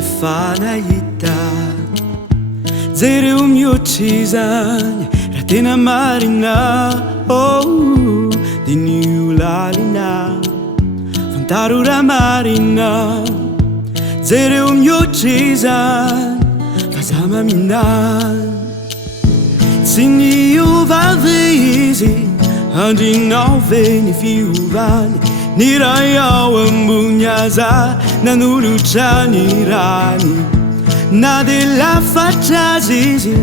fanahita JEREO mihoatra izany raha tena marina dia nio lalina fantaro raha marina JEREO mihoatra izany fa za maminany tsy niovavy izy andrinao ve ny fiovany ny raha ao ambony aza nanolotra ny rany na dia lafatra azy izy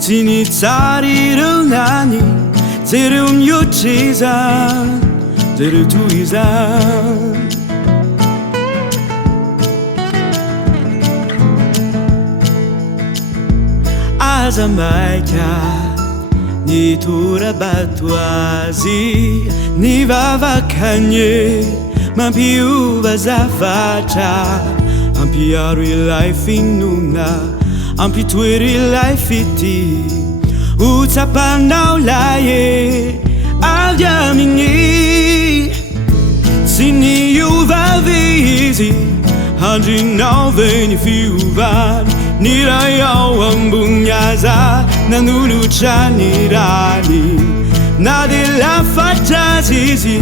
tsy nitsara ireo nany JEREO mihoatra izany JEREO toy izany aza maika ny torabato azy ny vavakanye mampiova zavatra ampiaro ilay finona ampitoery ilay fity ho tsapanao laye avy aminy tsy niovavy izy andrinao ve ny fiovany ny raha ao ambony aza nanolotra ny rany na dia lafatra azy izy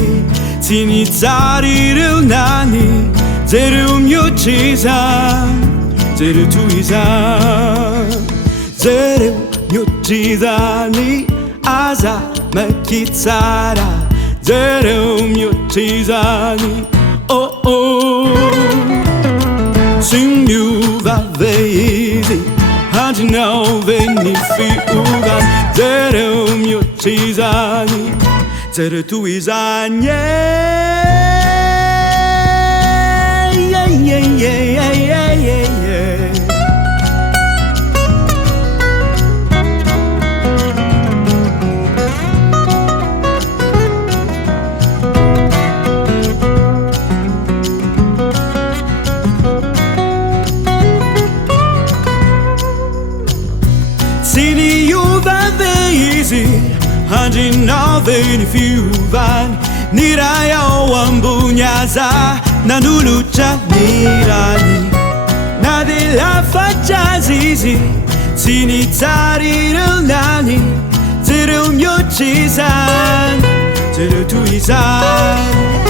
tsy nitsara ireo nany JEREO mihoatra izany JEREO toy izany JEREO mihoatra izany aza maiky tsara JEREO mihoatra izany tsy miovavy izy andrinao ve ny fiovany JEREO mihoatra izany JEREO toy izany tsy niovavy izy andrinao ve ny fiovany ny raha ao ambony aza nanolotra ny rany na dia lafatra azy izy tsy nitsara ireo nany JEREO mihoatra izany JEREO toy izany